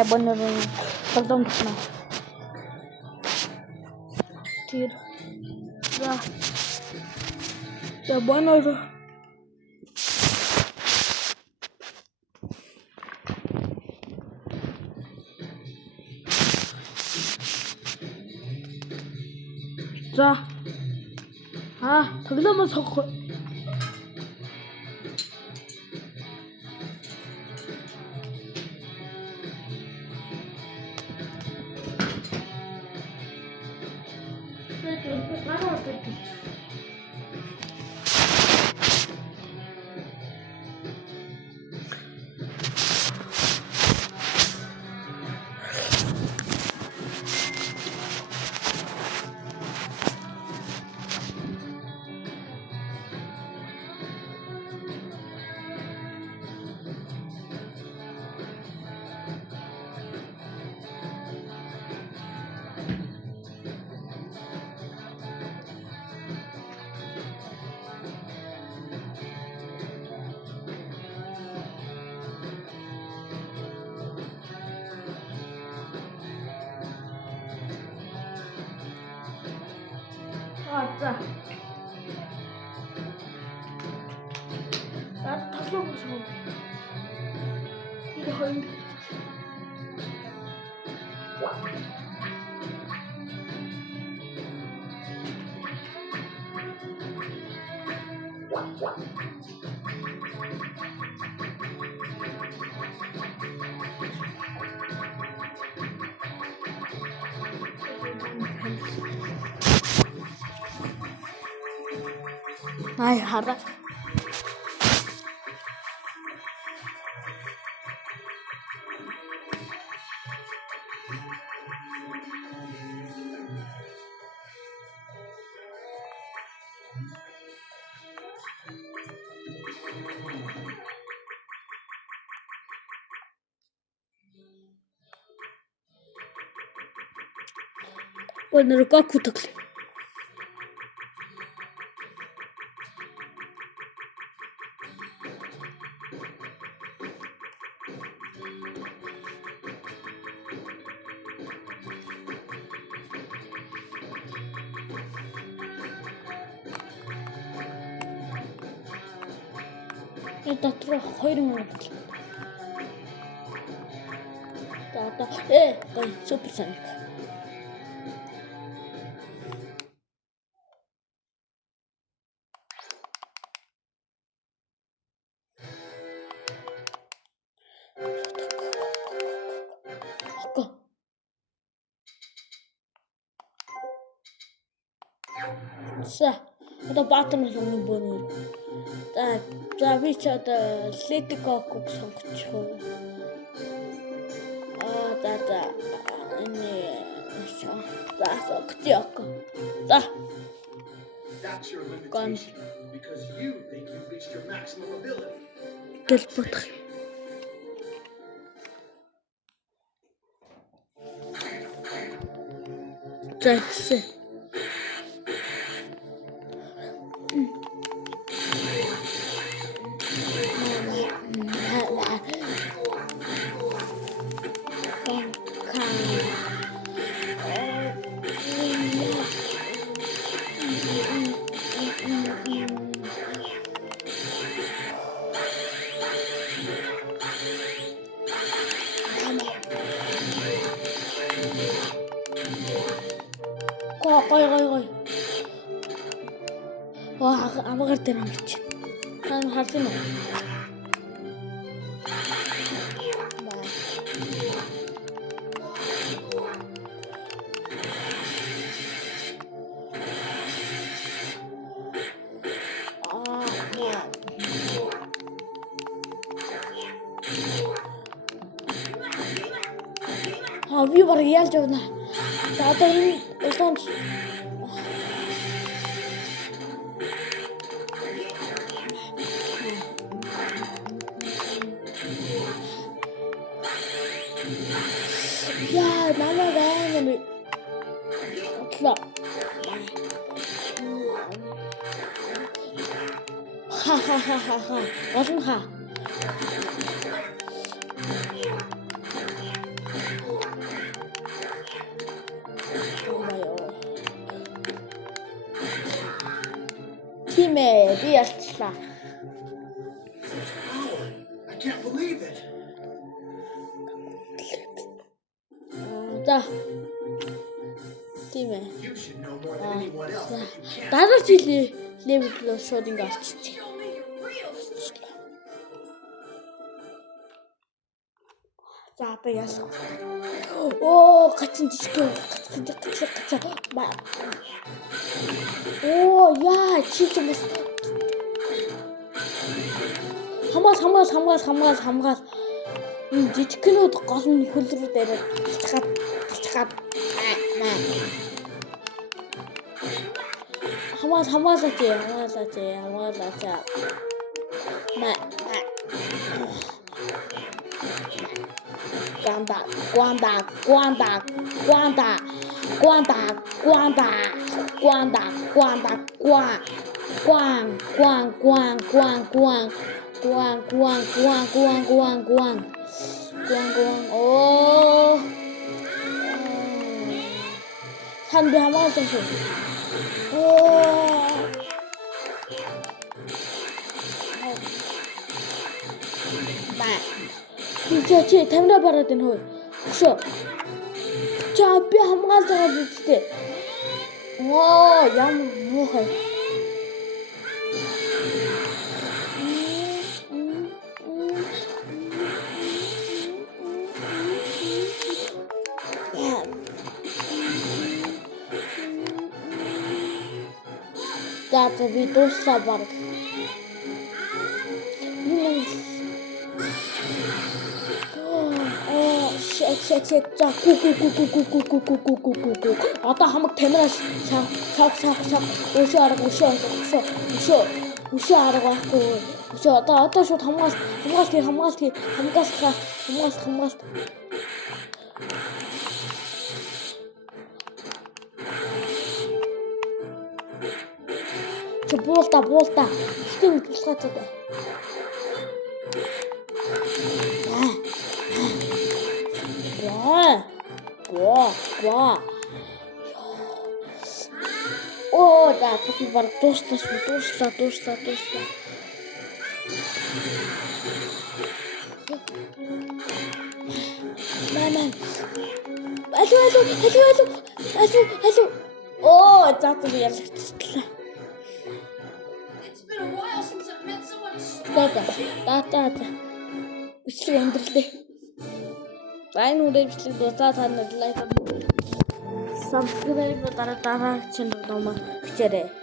Abonneron pardon na. Tir. Ya abonneron. За. Тоглоомоо сонгох. За. Тоглоом сонгох. Энэ хоёр. Ай хара. 오늘 꼭 구독해. 도트로 хоёрын авч. Супер Соник. За, одоо баатарны сонгоны бөөнөр. За би ч одоо Летикоког сонгочихоо. That's your limitation because you think you've reached your maximum ability. Телепорт. Зайцсан. Гой. Амгаар дээр амлч. Тань харсан уу? Би баг ялж явна. За одоо энэ усан Mama rang me. Otlоо. Ха. Олон ха. Тийм ээ. Би ялцлаа. Power. I can't believe it. За. Тийм ээ. You should know more than anyone else. But you can't. Дараа жилийн левел рүү шууд ингэ орчихчих. За би ясах. Оо, гачин жижиг. Гачин. Оо, яа, чи ч юм бас. Хамгаал. Жижигнүүд гол нь хөл рүү дээрээ ачгаад. Хамгаалаач. Oh. Хан би хамгаалж шүү. Oh. Чи тамира бараад энэ хөө. Өшөө. Ча би хамгаалж байгаа л үстэй. Оо, ямар муухай. За би дуслаа баг. Shit. За ку. Одоо хамаг тамираас шав. Өшөө арга байхгүй. Өшөө одоо шууд хамгаалт. Чи буулта. Стив туслахаатай бай. Боо. Оо, да, тут бар дуслаа. Мам. Алуу. Оо, за би ялцлаа. It's been a while since I've met someone as Та. Бичлэг өндөрлөө. За энэ үрээ бичлэг дуусаа танад лайк subscribe дараа чинь номоо бичээрэй.